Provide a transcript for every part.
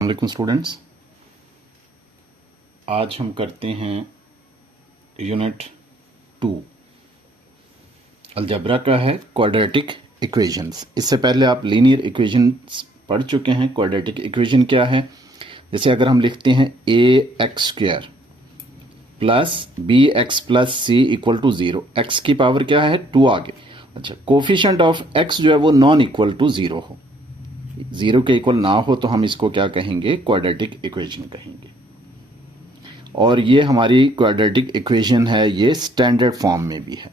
वालेकुम स्टूडेंट्स, आज हम करते हैं यूनिट 2 अलजेब्रा का है क्वाड्रेटिक इक्वेशंस। इससे पहले आप लीनियर इक्वेशंस पढ़ चुके हैं। क्वाड्रेटिक इक्वेशन क्या है? जैसे अगर हम लिखते हैं ax² plus bx plus c equal to 0, x की पावर क्या है 2 आगे। अच्छा, कोफिशिएंट ऑफ x जो है वो नॉन इक्वल टू 0 हो, 0 के इक्वल ना हो तो हम इसको क्या कहेंगे? क्वाड्रेटिक इक्वेशन कहेंगे। और ये हमारी क्वाड्रेटिक इक्वेशन है, ये स्टैंडर्ड फॉर्म में भी है,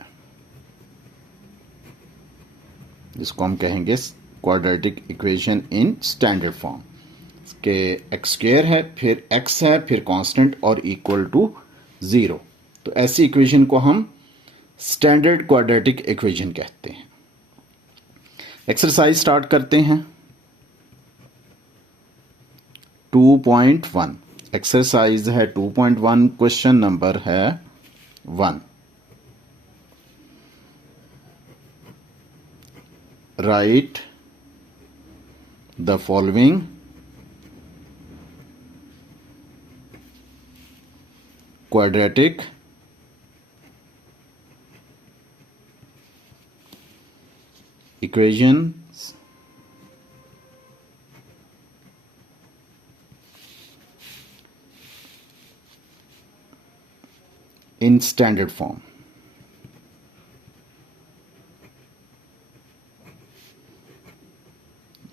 जिसको हम कहेंगे quadratic equation in standard form. के x² है, फिर x है, फिर कांस्टेंट और इक्वल टू 0। तो ऐसी इक्वेशन को हम स्टैंडर्ड क्वाड्रेटिक इक्वेशन कहते हैं। एक्सरसाइज स्टार्ट करते हैं। 2.1 एक्सरसाइज है 2.1, क्वेश्चन नंबर है 1। Right the following quadratic equations in standard form।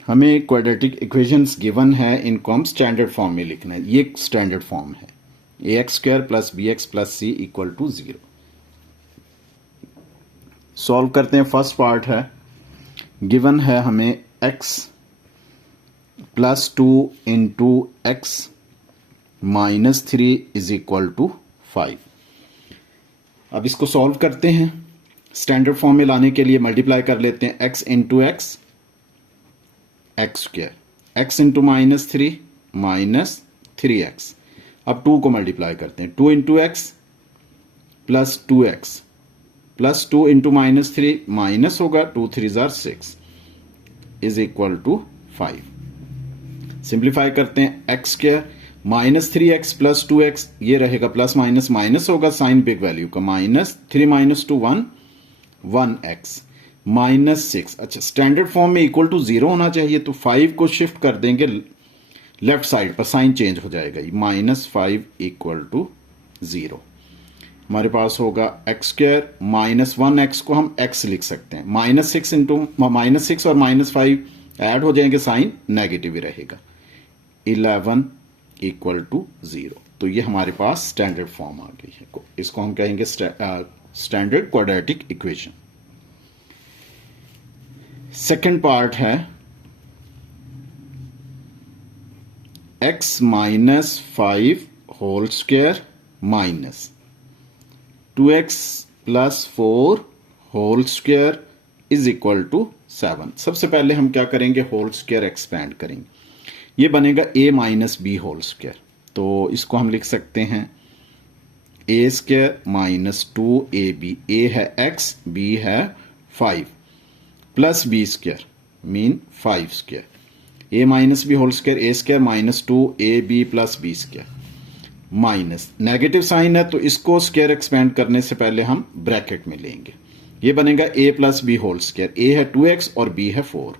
हमें क्वाड्रेटिक इक्वेशंस गिवन है, इनको हम स्टैंडर्ड फॉर्म में लिखना है। ये स्टैंडर्ड फॉर्म है, ax² plus bx plus c equal to 0। Solve करते हैं। फर्स्ट पार्ट है, गिवन है हमें x plus 2 into x minus 3 is equal to 5। अब इसको सॉल्व करते हैं। स्टैंडर्ड फॉर्म में लाने के लिए मल्टीप्लाई कर लेते हैं, x into x x², x into minus 3 minus 3x। अब 2 को मल्टीप्लाई करते हैं, 2 into x plus 2x plus 2 into minus 3 minus होगा, 2 3 जार 6 इज इक्वल टू 5। सिंप्लीफाई करते हैं, x² minus 3x plus 2x, ये रहेगा प्लस माइनस माइनस होगा, साइन बिग वैल्यू का, माइनस 3 माइनस 2 1 1x माइनस 6। अच्छा, स्टैंडर्ड फॉर्म में इक्वल टू 0 होना चाहिए, तो 5 को शिफ्ट कर देंगे लेफ्ट साइड पर, साइन चेंज हो जाएगा, माइनस 5 इक्वल टू 0। हमारे पास होगा x² माइनस 1x को हम x लिख सकते हैं, माइनस 6 इंटू माइनस 6 और माइनस 5 ऐड हो जाएंगे, साइन नेगेटिव ही रहेगा, 11 इक्वल टू 0। तो ये हमारे पास स्टैंडर्ड फॉर्म आ गई है, इसको हम कहेंगे standard quadratic equation. Second part है, x minus 5 whole square minus 2x plus 4 whole square is equal to 7। सबसे पहले हम क्या करेंगे? होल स्क्वायर एक्सपेंड करेंगे, ये बनेगा a minus b whole square. तो इसको हम लिख सकते हैं a² माइनस 2ab, a है x, b है 5 plus b² mean 5², a minus b whole square, a² minus 2ab plus b² minus negative sign है, तो इसको स्क्वायर एक्सपेंड करने से पहले हम ब्रैकेट में लेंगे, ये बनेगा a plus b whole square, a है 2x और b है 4,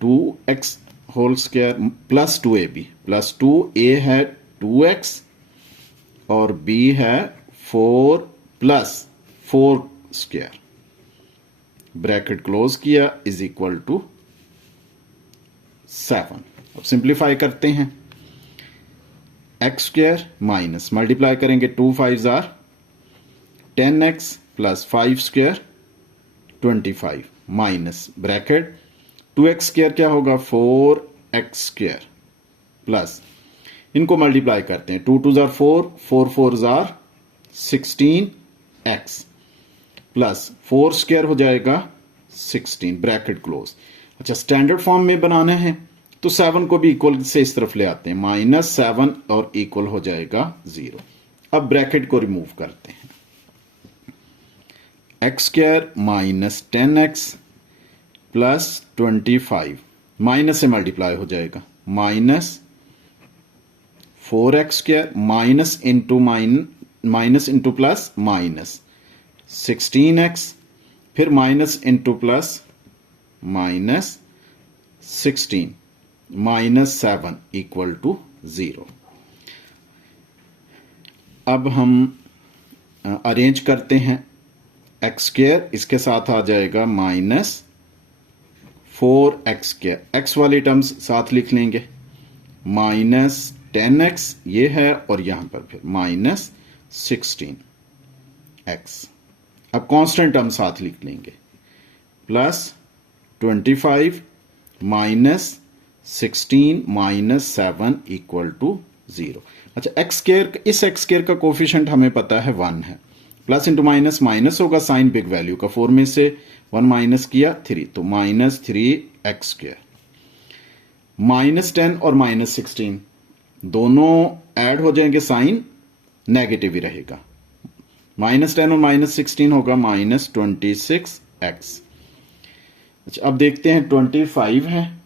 2x whole square plus 2ab plus 2a है 2x और b है 4 प्लस 4², ब्रैकेट क्लोज किया, इज इक्वल टू 7। अब सिंप्लीफाई करते हैं, x² माइनस मल्टीप्लाई करेंगे, 2 5 jar 10x plus 5² 25 minus bracket 2x² क्या होगा 4x² प्लस, इनको मल्टीप्लाई करते हैं, 2 2 जार 4, 4 4 जार 16x प्लस 4² हो जाएगा 16, ब्रैकेट क्लोज। अच्छा, स्टैंडर्ड फॉर्म में बनाना है तो 7 को भी इक्वल से इस तरफ ले आते हैं, माइनस 7 और इक्वल हो जाएगा 0। अब ब्रैकेट को रिमूव करते हैं, x² minus 10x plus 25 minus से मल्टीप्लाई हो जाएगा, minus 4x² minus into plus minus 16x, फिर minus into plus minus 16 minus 7 equal to 0। अब हम अरेंज करते हैं। x² इसके साथ आ जाएगा माइनस 4x², x वाली टर्म्स साथ लिख लेंगे, माइनस 10x ये है, और यहां पर फिर माइनस 16x। अब कांस्टेंट टर्म साथ लिख लेंगे, plus 25 minus 16 minus 7 equal to 0। अच्छा, x² का कोफिशिएंट हमें पता है 1 है, प्लस इंटू माइनस माइनस होगा, साइन बिग वैल्यू का, 4 में से 1 माइनस किया 3, तो माइनस 3x²। माइनस 10 और माइनस 16 दोनों ऐड हो जाएंगे, साइन नेगेटिव ही रहेगा, माइनस 10 और माइनस 16 होगा माइनस 26x। अच्छा, अब देखते हैं 25 है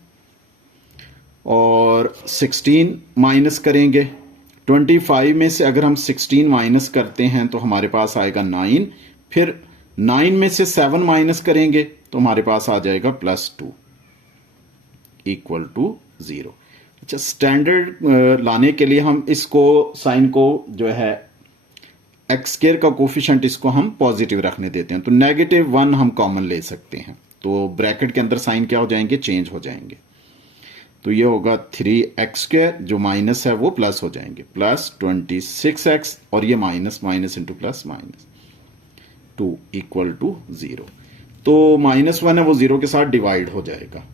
और 16 माइनस करेंगे। 25 में से अगर हम 16 माइनस करते हैं तो हमारे पास आएगा 9, फिर 9 में से 7 माइनस करेंगे तो हमारे पास आ जाएगा +2 इक्वल टू 0। अच्छा, स्टैंडर्ड लाने के लिए हम इसको साइन को जो है x² का कोफिशिएंट इसको हम पॉजिटिव रखने देते हैं, तो -1 हम कॉमन ले सकते हैं, तो ब्रैकेट के अंदर साइन क्या हो जाएंगे, चेंज हो जाएंगे। तो ये होगा 3x², जो माइनस है वो प्लस हो जाएंगे, प्लस 26x, और ये minus minus into plus minus 2 equal to 0। तो -1 है वो 0 के साथ डिवाइड हो जाएगा,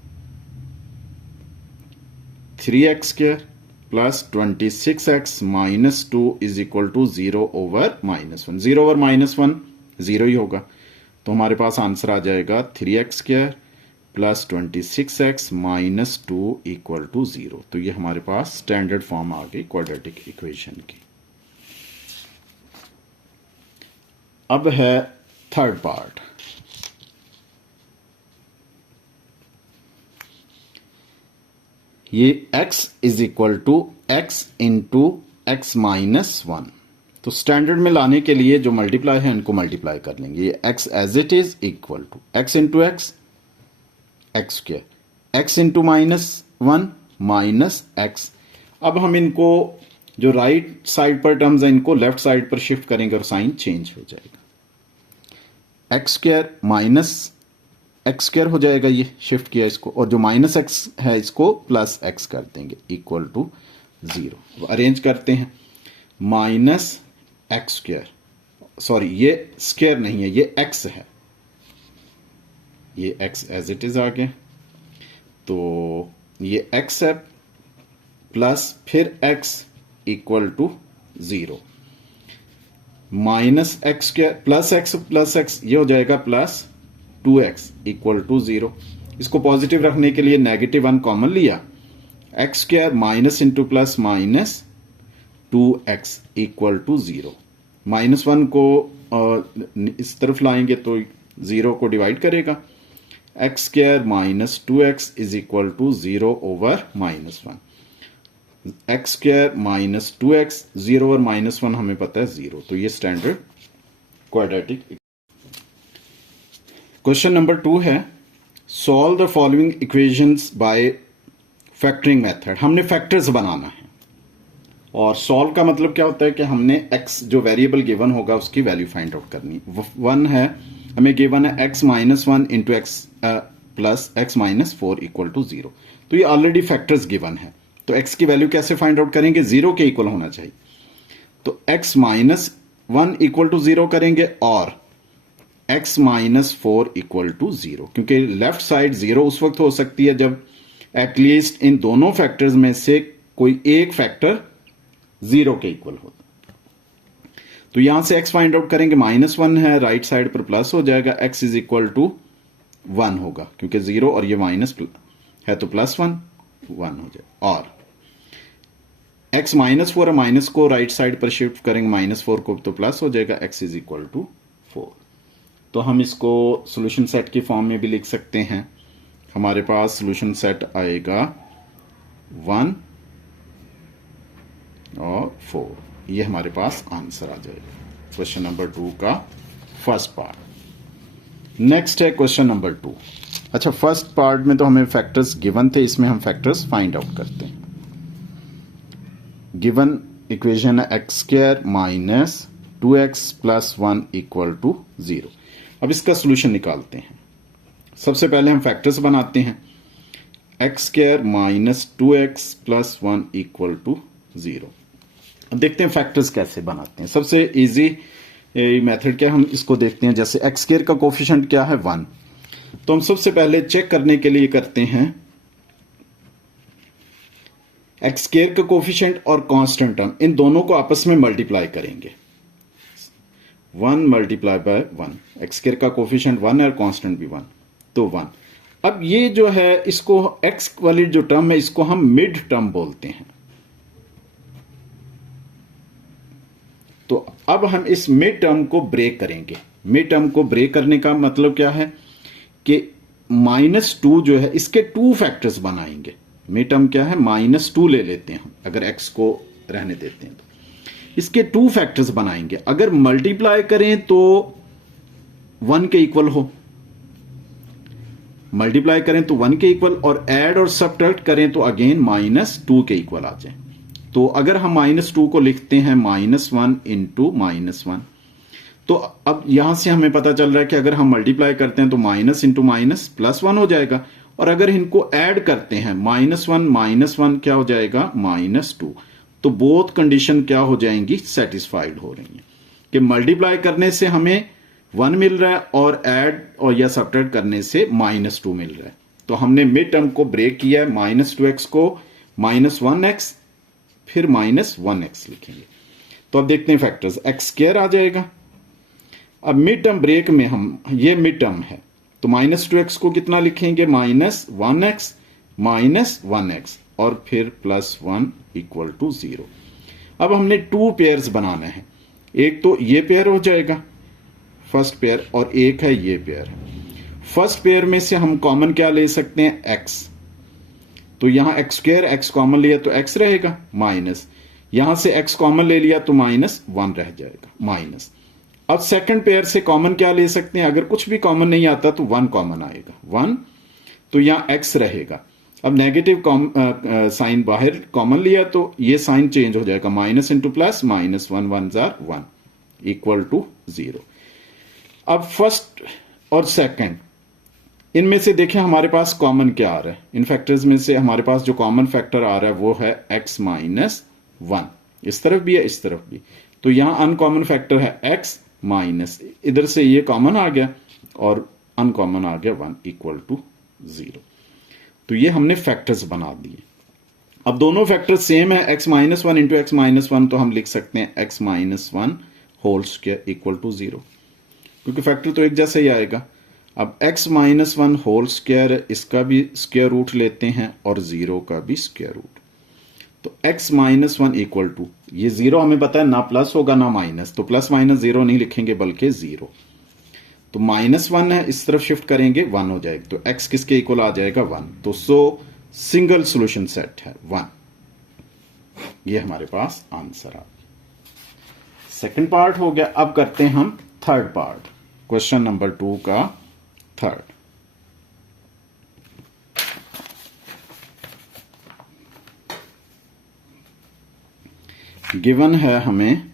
3x² plus 26x minus 2 is equal to 0 over -1। 0 over -1 0 ही होगा, तो हमारे पास आंसर आ जाएगा 3x² plus 26x minus 2 equal to 0। तो ये हमारे पास स्टैंडर्ड फॉर्म आ गई क्वाड्रेटिक इक्वेशन की। अब है थर्ड पार्ट। ये x is equal to x into x minus 1, तो स्टैंडर्ड में लाने के लिए जो मल्टीप्लाई है इनको मल्टीप्लाई कर लेंगे। ये x as it is equal to x into x x², x into -1 minus x। अब हम इनको जो राइट साइड पर टर्म्स हैं इनको लेफ्ट साइड पर शिफ्ट करेंगे और साइन चेंज हो जाएगा, x² माइनस x² हो जाएगा, ये शिफ्ट किया इसको, और जो माइनस x है इसको प्लस x कर देंगे इक्वल टू 0। अरेंज करते हैं, माइनस x², सॉरी ये स्क्वायर नहीं है, ये x है, ये x एज इट इज आ गया, तो ये x है, प्लस फिर x equal to 0, minus x² plus x ये हो जाएगा प्लस 2x इक्वल टू 0। इसको पॉजिटिव रखने के लिए -1 कॉमन लिया, x² minus into plus minus 2x equal to 0। -1 को इस तरफ लाएंगे तो 0 को डिवाइड करेगा, x² minus 2x is equal to 0 over -1। x² minus 2x 0 over -1 हमें पता है 0, तो ये स्टैंडर्ड क्वाड्रेटिक। क्वेश्चन नंबर 2 है, solve the following equations bye factoring method. हमने फैक्टर्स बनाना है, और सॉल्व का मतलब क्या होता है कि हमने x जो वेरिएबल गिवन होगा उसकी वैल्यू फाइंड आउट करनी। 1 है, हमें गिवन है x minus 1 into x plus x minus 4 equal to 0, तो ये ऑलरेडी फैक्टर्स गिवन है, तो x की वैल्यू कैसे फाइंड आउट करेंगे, 0 के इक्वल होना चाहिए, तो x माइनस 1 इक्वल टू 0 करेंगे, और x माइनस 4 इक्वल टू 0, क्योंकि लेफ्ट साइड 0 उस वक्त हो सकती है जब एटलीस्ट इन दोनों फैक्टर्स में से कोई एक फैक्टर 0 के इक्वल हो। तो यहां से x फाइंड आउट करेंगे, -1 है, राइट साइड पर प्लस हो जाएगा, x इज इक्वल टू 1 होगा, क्योंकि 0 और ये माइनस है तो +1 हो जाए, और x -4 है, माइनस को राइट साइड पर शिफ्ट करेंगे, -4 को तो प्लस हो जाएगा, x इज इक्वल टू 4। तो हम इसको सॉल्यूशन सेट की फॉर्म में भी लिख सकते हैं। हमारे पास सॉल्यूशन सेट आएगा 1 और 4, ये हमारे पास आंसर आ जाएगा क्वेश्चन नंबर 2 का फर्स्ट पार्ट। नेक्स्ट है क्वेश्चन नंबर 2। अच्छा, फर्स्ट पार्ट में तो हमें फैक्टर्स गिवन थे, इसमें हम फैक्टर्स फाइंड आउट करते हैं। गिवन इक्वेशन है x square minus 2x plus 1 equal to 0। अब इसका सोल्यूशन निकालते हैं। सबसे पहले हम फैक्टर्स बनाते हैं। X square minus 2x plus 1 equal to 0। अब देखते हैं फैक्टर्स कैसे बनाते हैं। सबसे इजी मेथड क्या, हम इसको देखते हैं। जैसे एक्स स्क्वायर का कोफिशिएंट क्या है 1, तो हम सबसे पहले चेक करने के लिए करते हैं एक्स स्क्वायर का कोफिशिएंट और कांस्टेंट टर्म, इन दोनों को आपस में मल्टीप्लाई करेंगे। 1 मल्टीप्लाई बाय 1, एक्स स्क्वायर का कोफिशिएंट 1 है और कांस्टेंट भी 1, तो 1। अब ये जो है, इसको एक्स वाली जो टर्म है इसको हम मिड टर्म बोलते हैं। तो अब हम इस मिड टर्म को ब्रेक करेंगे। मिड टर्म को ब्रेक करने का मतलब क्या है कि -2 जो है इसके 2 फैक्टर्स बनाएंगे। मिड टर्म क्या है, -2 ले लेते हैं, अगर x को रहने देते हैं तो इसके 2 फैक्टर्स बनाएंगे। अगर मल्टीप्लाई करें तो 1 के इक्वल हो, मल्टीप्लाई करें तो 1 के इक्वल, और ऐड और सब्ट्रैक्ट करें तो अगेन -2 के इक्वल आ जाए। तो अगर हम -2 को लिखते हैं -1 इंटू -1, तो अब यहां से हमें पता चल रहा है कि अगर हम मल्टीप्लाई करते हैं तो माइनस इंटू माइनस +1 हो जाएगा, और अगर इनको ऐड करते हैं -1 क्या हो जाएगा, -2। तो बोथ कंडीशन क्या हो जाएंगी, सेटिस्फाइड हो रही हैं कि मल्टीप्लाई करने से हमें 1 मिल रहा है और ऐड और या सब्ट्रैक्ट करने से -2 मिल रहा है। तो हमने मिड टर्म को ब्रेक किया है, -2x को -1x फिर -1x लिखेंगे। तो अब देखते हैं फैक्टर्स, एक्स स्क्वायर आ जाएगा। अब मिड टर्म ब्रेक में हम, ये मिड टर्म है तो -2x को कितना लिखेंगे, -1x -1x और फिर +1 इक्वल टू 0। अब हमने 2 पेयर्स बनाने हैं। एक तो ये पेयर हो जाएगा फर्स्ट पेयर, और एक है ये पेयर। फर्स्ट पेयर में से हम कॉमन क्या ले सकते हैं, x। तो यहां एक्स स्क्वायर, x कॉमन लिया तो x रहेगा, माइनस यहां से x कॉमन ले लिया तो -1 रह जाएगा, माइनस। अब सेकंड पेयर से कॉमन क्या ले सकते हैं, अगर कुछ भी कॉमन नहीं आता तो 1 कॉमन आएगा, 1, तो यहां x रहेगा। अब नेगेटिव साइन बाहर कॉमन लिया तो ये साइन चेंज हो जाएगा, माइनस इंटू प्लस, -1 1 जार 1 इक्वल टू 0। अब फर्स्ट और सेकंड, इनमें से देखें हमारे पास कॉमन क्या आ रहा है। इन फैक्टर्स में से हमारे पास जो कॉमन फैक्टर आ रहा है वो है x -1, इस तरफ भी है इस तरफ भी। तो यहां अनकॉमन फैक्टर है x माइनस, इधर से ये कॉमन आ गया और अनकॉमन आ गया 1 इक्वल टू 0। तो ये हमने फैक्टर्स बना दिए। अब दोनों फैक्टर सेम है, x -1 इंटू एक्स -1, तो हम लिख सकते हैं x -1 whole square equal to 0, क्योंकि फैक्टर तो एक जैसा ही आएगा। अब x -1 होल स्क्वायर, इसका भी स्क्वायर रूट लेते हैं और 0 का भी स्क्वायर रूट। तो x -1 इक्वल टू, ये 0 हमें पता है ना प्लस होगा ना माइनस, तो प्लस माइनस 0 नहीं लिखेंगे बल्कि 0। तो -1 है, इस तरफ शिफ्ट करेंगे 1 हो जाएगा, तो x किसके इक्वल आ जाएगा, 1। तो सिंगल सॉल्यूशन सेट है 1, ये हमारे पास आंसर आ। सेकंड पार्ट हो गया। अब करते हैं हम थर्ड पार्ट, क्वेश्चन नंबर 2 का थर्ड। गिवन है हमें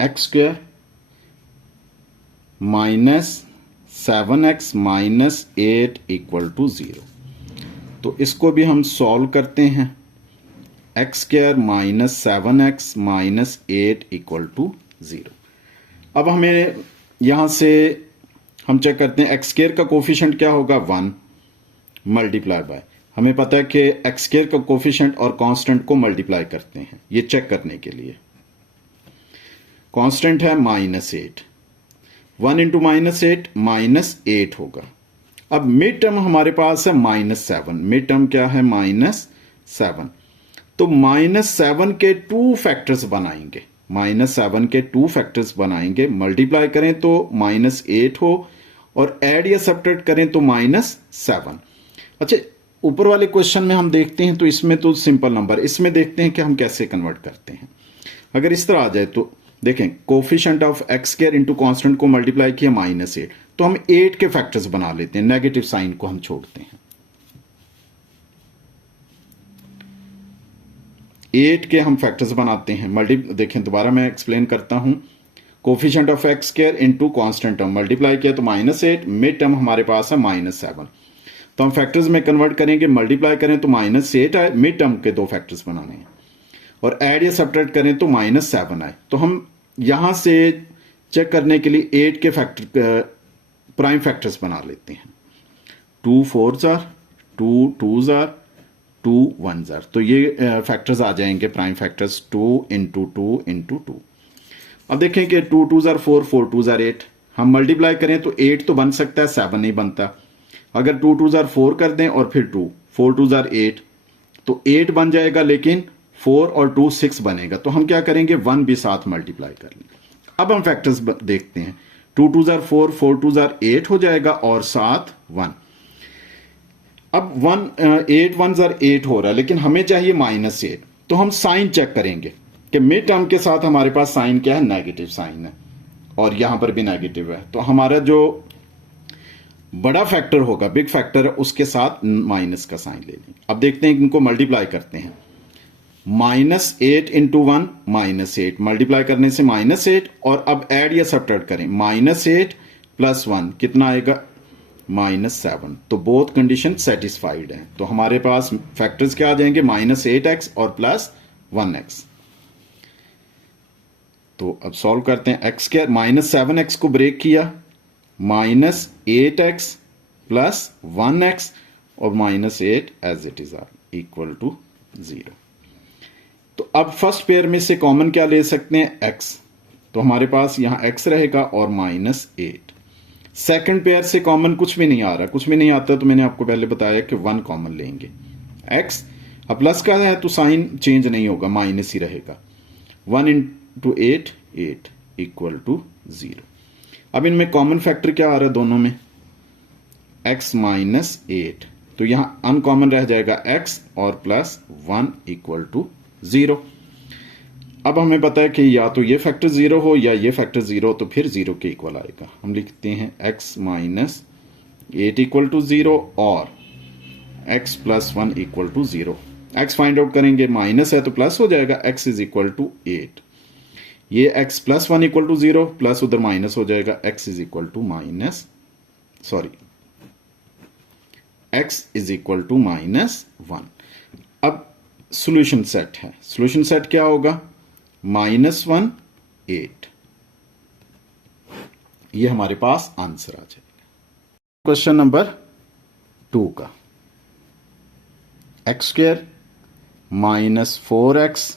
x square -7x -8 equal to 0। तो इसको भी हम सॉल्व करते हैं। X square -7x -8 equal to 0। अब हमें यहां से हम चेक करते हैं एक्स स्क्वायर का कोफिशिएंट क्या होगा, 1 मल्टीप्लाई बाय, हमें पता है कि एक्स स्क्वायर का कोफिशिएंट और कांस्टेंट को मल्टीप्लाई करते हैं, ये चेक करने के लिए। कांस्टेंट है -8, 1 इंटू -8 -8 होगा। अब मिड टर्म हमारे पास है -7, मिड टर्म क्या है, -7। तो -7 के 2 फैक्टर्स बनाएंगे, -7 के 2 फैक्टर्स बनाएंगे। मल्टीप्लाई करें तो -8 हो और ऐड या सब्ट्रैक्ट करें तो -7। अच्छा, ऊपर वाले क्वेश्चन में हम देखते हैं तो इसमें तो सिंपल नंबर, इसमें देखते हैं कि हम कैसे कन्वर्ट करते हैं। अगर इस तरह आ जाए तो देखें, coefficient of x square into constant को मल्टीप्लाई किया -8, तो हम 8 के फैक्टर्स बना लेते हैं, नेगेटिव साइन को हम छोड़ते हैं। 8 के हम फैक्टर्स बनाते हैं, देखें दोबारा मैं एक्सप्लेन करता हूं। Coefficient of x square into constant term multiply किया तो -8, मिड टर्म हमारे पास है -7, तो हम फैक्टर्स में कन्वर्ट करेंगे, मल्टीप्लाई करें तो -8 आए, मिड टर्म के 2 फैक्टर्स बनाने हैं, और ऐड या सब्ट्रैक्ट करें तो -7 आए। तो हम यहां से चेक करने के लिए 8 के फैक्टर प्राइम फैक्टर्स बना लेते हैं। 2 4s are, 2 2s are, 2 1s are, तो ये फैक्टर्स आ जाएंगे प्राइम फैक्टर्स 2 इंटू 2 इंटू 2। अब देखें कि 2 2s आर 4, 4 2s आर 8, हम मल्टीप्लाई करें तो 8 तो बन सकता है, 7 नहीं बनता। अगर 2 2s आर 4 कर दें और फिर 2, 4 2s आर 8, तो 8 बन जाएगा, लेकिन 4 और 2 6 बनेगा, तो हम क्या करेंगे 1 भी साथ मल्टीप्लाई कर लेंगे। अब हम फैक्टर्स देखते हैं, 2 2s आर 4, 4 2s आर 8 हो जाएगा, और साथ 1। अब 8 1s आर 8 हो रहा है, लेकिन हमें चाहिए -8, तो हम साइन चेक करेंगे कि मिड टर्म के साथ हमारे पास साइन क्या है, नेगेटिव साइन है, और यहां पर भी नेगेटिव है, तो हमारा जो बड़ा फैक्टर होगा, बिग फैक्टर, उसके साथ माइनस का साइन ले लेंगे। अब देखते हैं, इनको मल्टीप्लाई करते हैं। -8 इंटू 1 -8, मल्टीप्लाई करने से -8, और अब ऐड या सब्ट्रैक्ट करें, -8 प्लस 1 कितना आएगा, -7, तो बोथ कंडीशन सेटिस्फाइड है। तो हमारे पास फैक्टर्स क्या आ जाएंगे, -8x और +1x। तो अब सॉल्व करते हैं, x क्या, -7x को ब्रेक किया, -8x प्लस 1x, और -8 as it is are equal to 0। तो अब फर्स्ट पेयर में से कॉमन क्या ले सकते हैं, x, तो हमारे पास यहां x रहेगा और -8। सेकंड पेयर से कॉमन कुछ भी नहीं आ रहा, कुछ भी नहीं आता, तो मैंने आपको पहले बताया कि 1 कॉमन लेंगे, x अब प्लस का है तो साइन चेंज नहीं होगा, माइनस ही रहेगा। 1 इंटू 8 8 इक्वल टू 0। अब इनमें कॉमन फैक्टर क्या आ रहा है दोनों में, x -8, तो यहां अनकॉमन रह जाएगा x और +1 इक्वल टू 0। अब हमें पता है कि या तो ये फैक्टर 0 हो या ये फैक्टर 0 हो, तो फिर 0 के इक्वल आएगा। हम लिखते हैं x -8 इक्वल टू 0 और x +1 equal to 0। x find out करेंगे, माइनस है तो प्लस हो जाएगा, x इज इक्वल टू 8। ये x +1 इक्वल टू 0, प्लस उधर माइनस हो जाएगा, x इज इक्वल टू -1। अब सॉल्यूशन सेट है, सॉल्यूशन सेट क्या होगा, -1 8, ये हमारे पास आंसर आ जाएगा। क्वेश्चन नंबर 2 का, x² -4x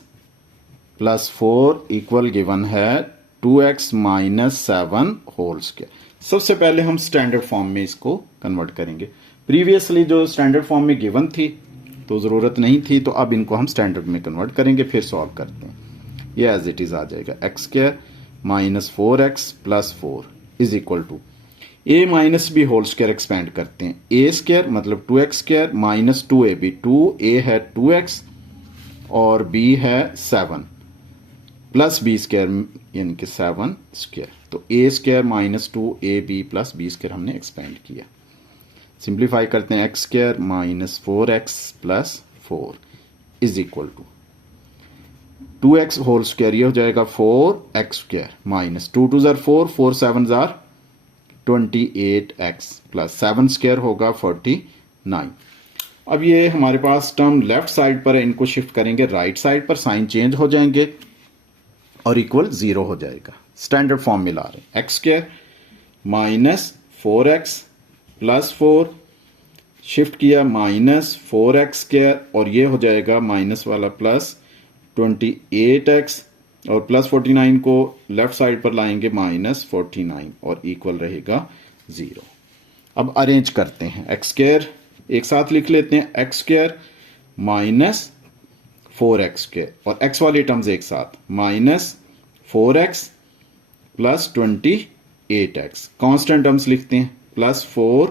plus 4 equal given है 2x -7 होल स्क्वायर। सबसे पहले हम स्टैंडर्ड फॉर्म में इसको कन्वर्ट करेंगे। प्रीवियसली जो स्टैंडर्ड फॉर्म में गिवन थी तो ज़रूरत नहीं थी, तो अब इनको हम स्टैंडर्ड में कन्वर्ट करेंगे, फिर सॉल्व करते हैं। ये एज इट इज़ आ जाएगा, x² -4x plus 4 is equal to a minus b whole square expand करते हैं, a² मतलब 2x² माइनस 2ab, 2a है 2x और b है 7 प्लस b² यानी कि 7², तो a² minus 2ab plus b² हमने एक्सपेंड किया। सिंप्लीफाई करते हैं, x² -4x plus 4 is equal to 2x whole square, ये हो जाएगा 4x² minus 2 2s are 4, 4 7s are 28x plus 7² होगा 49। अब ये हमारे पास टर्म लेफ्ट साइड पर है, इनको शिफ्ट करेंगे राइट साइड पर, साइन चेंज हो जाएंगे और इक्वल 0 हो जाएगा। स्टैंडर्ड फॉर्म में ला रहे हैं, x² -4x प्लस 4 शिफ्ट किया -4x² और ये हो जाएगा माइनस वाला प्लस 28x और प्लस 49 को लेफ्ट साइड पर लाएंगे -49 और इक्वल रहेगा 0। अब अरेंज करते हैं, x² एक साथ लिख लेते हैं, x² -4x² और x वाली टर्म्स एक साथ, -4x plus 28x, constant terms लिखते हैं, +4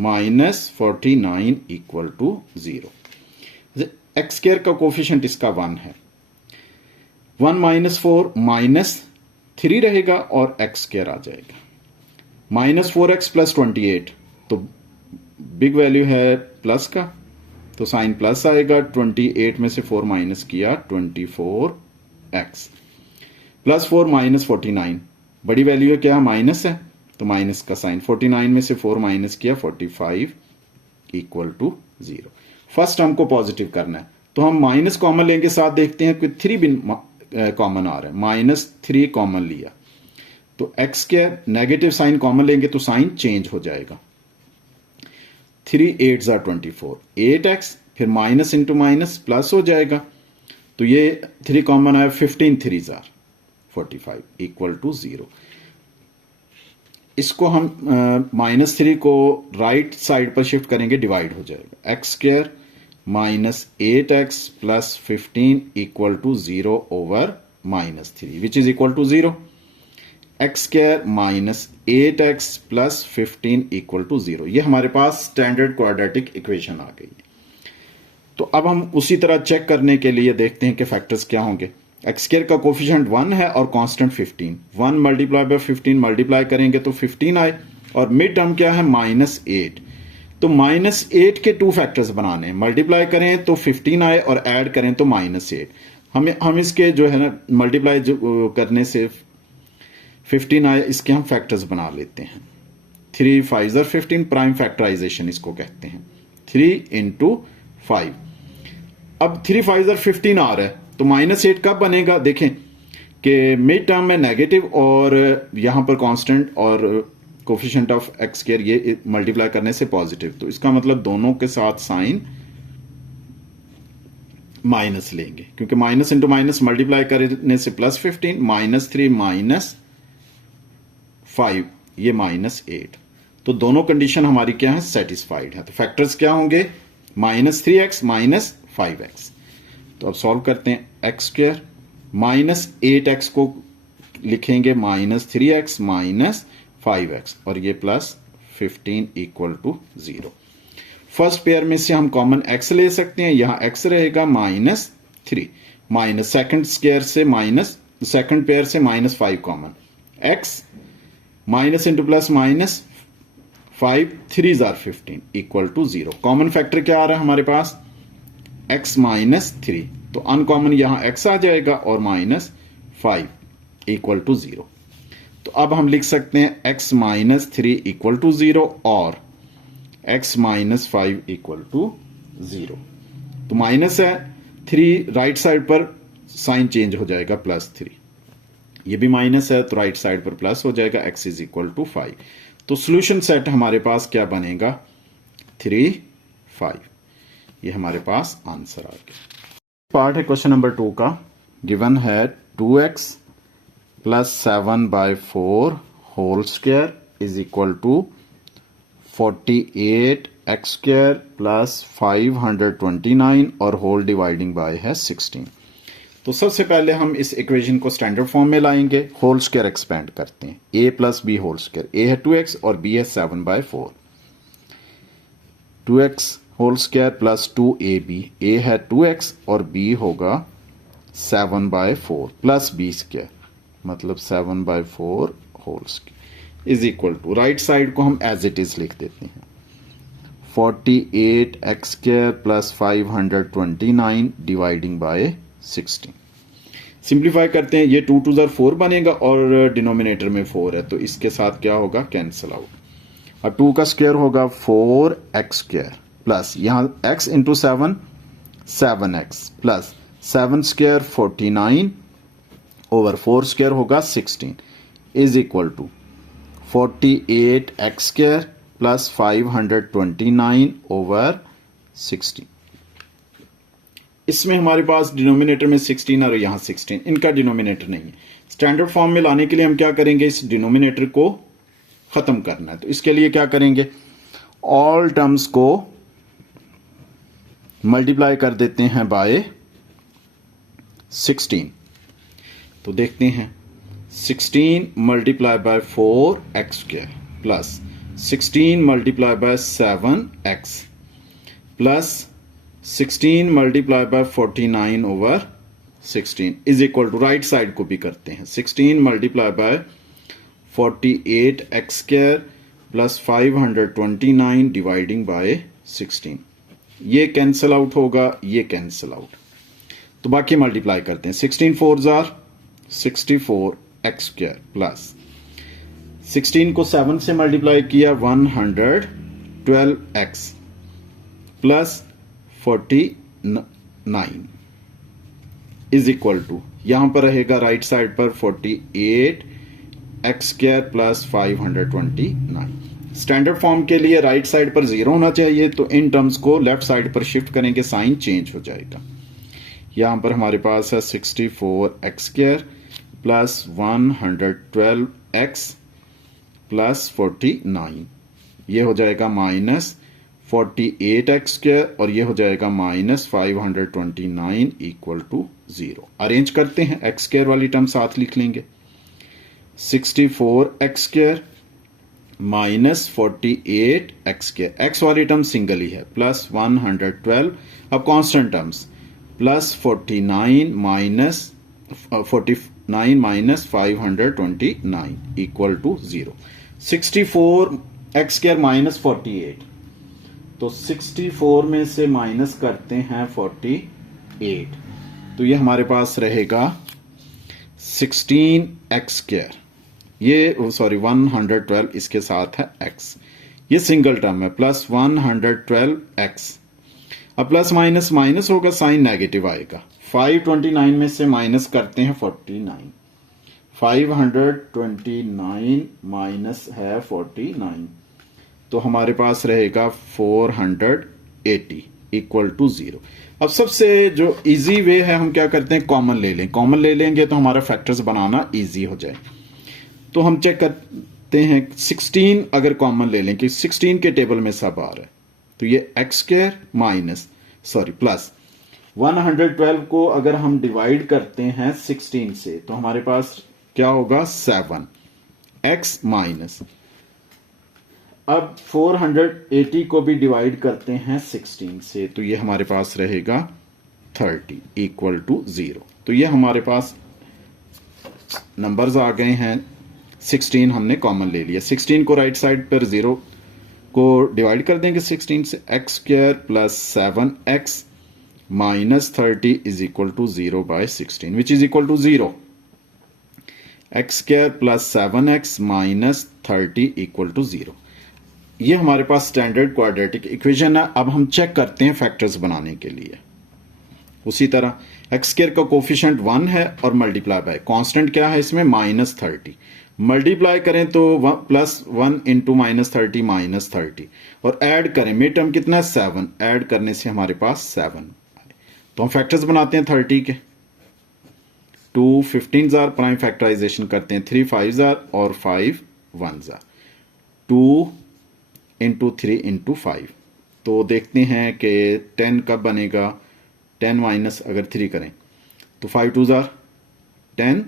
minus 49 equal to 0। X square का कोफिशिएंट इसका 1 है। 1 माइनस 4 माइनस 3 रहेगा और एक्स स्क्वायर आ जाएगा। माइनस 4x प्लस 28, तो बिग वैल्यू है प्लस का, तो साइन प्लस आएगा। 28 में से 4 माइनस किया 24x प्लस 4 माइनस 49, बड़ी वैल्यू है क्या, माइनस है, तो माइनस का साइन। 49 में से 4 माइनस किया 45 इक्वल टू 0। फर्स्ट टर्म को पॉजिटिव करना है, तो हम माइनस कॉमन लेंगे, साथ देखते हैं कि 3 भी कॉमन आ रहा है, माइनस 3 कॉमन लिया, तो x square negative sign common लेंगे तो साइन चेंज हो जाएगा। 3 8 ज़ा 24, 8x, फिर माइनस इंटू माइनस प्लस हो जाएगा, तो ये 3 कॉमन आया, 15 3 ज़ा 45 इक्वल टू 0। इसको हम माइनस 3 को राइट साइड पर शिफ्ट करेंगे, डिवाइड हो जाएगा। X square minus 8x plus 15 equal to 0 over minus 3 which is equal to 0। X square minus 8x plus 15 equal to 0, ये हमारे पास स्टैंडर्ड क्वाड्रेटिक इक्वेशन आ गई है। तो अब हम उसी तरह चेक करने के लिए देखते हैं कि फैक्टर्स क्या होंगे। एक्स स्क्वायर का कोफिशिएंट 1 है और कांस्टेंट 15, 1 मल्टीप्लाई बाय 15 मल्टीप्लाई करेंगे तो 15 आए, और मिड टर्म क्या है, माइनस 8, तो माइनस 8 के 2 फैक्टर्स बनाने हैं, मल्टीप्लाई करें तो 15 आए और ऐड करें तो माइनस 8। हम इसके जो है ना मल्टीप्लाई करने से 15 आए, इसके हम फैक्टर्स बना लेते हैं। 3 5 ज़ा 15, प्राइम फैक्टराइजेशन इसको कहते हैं, 3 इंटू 5। अब 3 5 ज़ा 15 आ रहा है, तो माइनस 8 कब बनेगा, देखें कि मिड टर्म में नेगेटिव और यहां पर कांस्टेंट और कोफिशिएंट ऑफ एक्स स्क्वायर ये मल्टीप्लाई करने से पॉजिटिव, तो इसका मतलब दोनों के साथ साइन माइनस लेंगे, क्योंकि माइनस इंटू माइनस मल्टीप्लाई करने से प्लस 15, माइनस 3 माइनस 5, ये माइनस 8, तो दोनों कंडीशन हमारी क्या है, सेटिस्फाइड है। तो फैक्टर्स क्या होंगे, माइनस 3x माइनस 5x। तो अब सॉल्व करते हैं। एक्स स्क्वायर माइनस 8x को लिखेंगे माइनस 3x माइनस 5x, और ये plus 15 equal to 0। First pair में से हम कॉमन x ले सकते हैं, यहां x रहेगा माइनस 3, माइनस सेकंड स्क्वायर से माइनस सेकंड पेयर से minus 5 common, x minus into plus minus 5 3 ज़ा 15 इक्वल टू 0। कॉमन फैक्टर क्या आ रहा है हमारे पास, x माइनस 3, तो अनकॉमन यहां x आ जाएगा और माइनस 5 इक्वल टू 0। तो अब हम लिख सकते हैं x माइनस 3 इक्वल टू 0 और x माइनस 5 इक्वल टू 0। तो माइनस है 3, राइट साइड पर साइन चेंज हो जाएगा प्लस 3, ये भी माइनस है तो राइट साइड पर प्लस हो जाएगा, x इज इक्वल टू 5। तो सॉल्यूशन सेट हमारे पास क्या बनेगा, 3 5, ये हमारे पास आंसर आ गया। पार्ट है क्वेश्चन नंबर 2 का, गिवन है 2x plus 7/4 whole square is equal to 48x square plus 529 और होल डिवाइडिंग बाय है 16। तो सबसे पहले हम इस इक्वेशन को स्टैंडर्ड फॉर्म में लाएंगे, होल स्क्वायर एक्सपेंड करते हैं, a plus b whole square, a है 2x और b है 7/4, 2x whole square plus 2ab, a है 2x और b होगा 7/4 प्लस b स्क्वायर, मतलब 7/4 whole square is equal to, right side को हम एज इट इज लिख देते हैं, 48x square plus 529 dividing by 16। Simplify करते हैं, ये 2 2 ज़ा 4 बनेगा और डिनोमिनेटर में 4 है, तो इसके साथ क्या होगा, कैंसिल आउट। अब 2 का स्क्वायर होगा 4x स्क्वायर प्लस यहां x into 7 7x plus 7 square 49 over 4 square होगा 16 is equal to 48x square plus 529 over 16। इसमें हमारे पास डिनोमिनेटर में 16 और यहां 16, इनका डिनोमिनेटर नहीं है। स्टैंडर्ड फॉर्म में लाने के लिए हम क्या करेंगे, इस डिनोमिनेटर को खत्म करना है, तो इसके लिए क्या करेंगे, ऑल टर्म्स को मल्टीप्लाई कर देते हैं बाय 16। तो देखते हैं 16 multiply by 4x square plus 16 multiply by 7x plus 16 multiply by 49 over 16 is equal to, right side को भी करते हैं, 16 multiply by 48x square plus 529 dividing by 16। ये कैंसिल आउट होगा, ये कैंसिल आउट, तो बाकी मल्टीप्लाई करते हैं। 16 4 जार 64x स्क्वायर प्लस 16 को 7 से मल्टीप्लाई किया 112x plus 49 is equal to, यहां पर रहेगा राइट साइड पर 48x square plus 529। Standard form के लिए राइट साइड पर 0 होना चाहिए, तो इन टर्म्स को लेफ्ट साइड पर शिफ्ट करेंगे, साइन चेंज हो जाएगा। यहां पर हमारे पास है 64x square plus 112x plus 49, ये हो जाएगा माइनस 48x स्क्वायर और ये हो जाएगा माइनस 529 इक्वल टू 0। अरेंज करते हैं, x स्क्वायर वाली टर्म साथ लिख लेंगे, 64x square minus 48x square, x वाली टर्म सिंगल ही है, प्लस 112, अब constant terms, plus 49 minus 529 equal to 0। 64x square minus 48, तो 64 में से माइनस करते हैं 48, तो ये हमारे पास रहेगा 16x स्क्वायर, ये सॉरी 112 इसके साथ है x, ये सिंगल टर्म है, प्लस 112x। अब प्लस माइनस माइनस होगा, साइन नेगेटिव आएगा, 529 में से माइनस करते हैं 49, 529 माइनस है 49, तो हमारे पास रहेगा 480 इक्वल टू 0। अब सबसे जो इजी वे है, हम क्या करते हैं, कॉमन ले लें, कॉमन ले लेंगे तो हमारा फैक्टर्स बनाना इजी हो जाए। तो हम चेक करते हैं 16 अगर कॉमन ले लें कि 16 के टेबल में सब आ रहा है, तो ये x स्क्वायर माइनस प्लस 112 को अगर हम डिवाइड करते हैं 16 से, तो हमारे पास क्या होगा 7x माइनस, अब 480 को भी डिवाइड करते हैं 16 से, तो ये हमारे पास रहेगा 30 इक्वल टू 0। तो ये हमारे पास नंबर्स आ गए हैं, 16 हमने कॉमन ले लिया, 16 को राइट साइड पर 0 को डिवाइड कर देंगे 16 से, x square plus 7x minus 30 is equal to 0 by 16 which is equal to 0। x square plus 7x minus 30 equal to 0। ये हमारे पास स्टैंडर्ड क्वाड्रेटिक इक्वेशन है। अब हम चेक करते हैं फैक्टर्स बनाने के लिए। उसी तरह x स्क्वायर का कोफिशिएंट 1 है और मल्टीप्लाई बाय कांस्टेंट क्या है इसमें माइनस 30, मल्टीप्लाई करें तो प्लस 1 इंटू माइनस 30 माइनस 30 और ऐड करें, मिड टर्म कितना है 7, ऐड करने से हमारे पास 7। तो हम फैक्टर्स बनाते हैं 30 के, 2 15 जार, प्राइम फैक्टराइजेशन करते हैं 3 5 जार और 5 1 जार, 2 इंटू 3 इंटू 5। तो देखते हैं कि 10 कब बनेगा, 10 माइनस अगर 3 करें तो 5 2 जार 10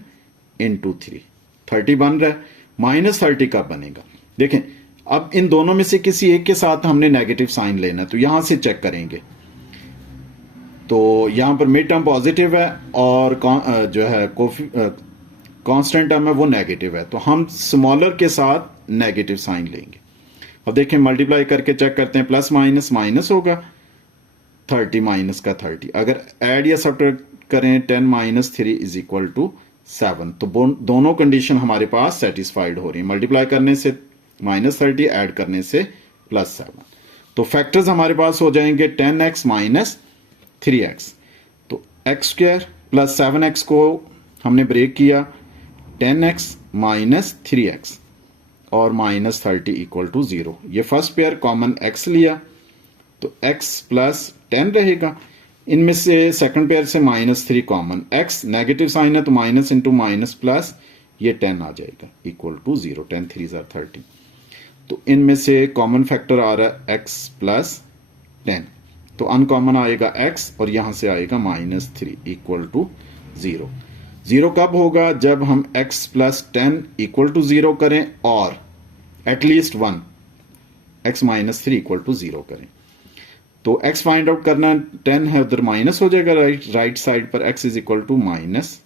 इंटू 3 30 बन रहा है, माइनस 30 कब बनेगा। देखें अब इन दोनों में से किसी एक के साथ हमने नेगेटिव साइन लेना है, तो यहां से चेक करेंगे। तो यहां पर मिड टर्म पॉजिटिव है और जो है कांस्टेंट टर्म है वो नेगेटिव है, तो हम स्मॉलर के साथ नेगेटिव साइन लेंगे। अब देखें मल्टीप्लाई करके चेक करते हैं, प्लस माइनस माइनस होगा, 30 माइनस का 30, अगर ऐड या सब्ट्रैक्ट करें 10 माइनस 3 इज इक्वल टू 7। तो दोनों कंडीशन हमारे पास सेटिस्फाइड हो रही है, मल्टीप्लाई करने से माइनस 30, ऐड करने से प्लस 7। तो फैक्टर्स हमारे पास हो जाएंगे 10x माइनस 3x, तो x स्क्वायर प्लस 7x को हमने ब्रेक किया, 10x माइनस 3x और माइनस 30 इक्वल टू 0। ये फर्स्ट पेयर कॉमन x लिया तो x प्लस 10 रहेगा, इनमें से सेकंड पेयर से minus 3 common, x negative sign है तो माइनस इंटू माइनस प्लस ये 10 आ जाएगा इक्वल टू 0, 10 3 जार 30। तो इनमें से कॉमन फैक्टर आ रहा है x प्लस 10, तो अनकॉमन आएगा x और यहां से आएगा माइनस 3 इक्वल टू 0। 0 कब होगा, जब हम x प्लस 10 इक्वल टू 0 करें और at least 1 x minus 3 equal to 0 करें। तो x फाइंड आउट करना 10 है, उधर माइनस हो जाएगा राइट साइड पर, x is equal to -10।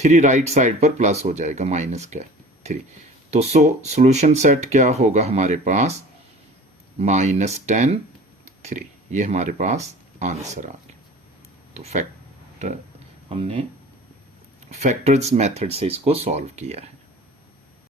3 right side पर प्लस हो जाएगा, माइनस क्या 3। तो सोल्यूशन सेट क्या होगा हमारे पास, -10 3। ये हमारे पास आंसर आ गया। तो हमने फैक्टर्स मेथड से इसको सॉल्व किया है।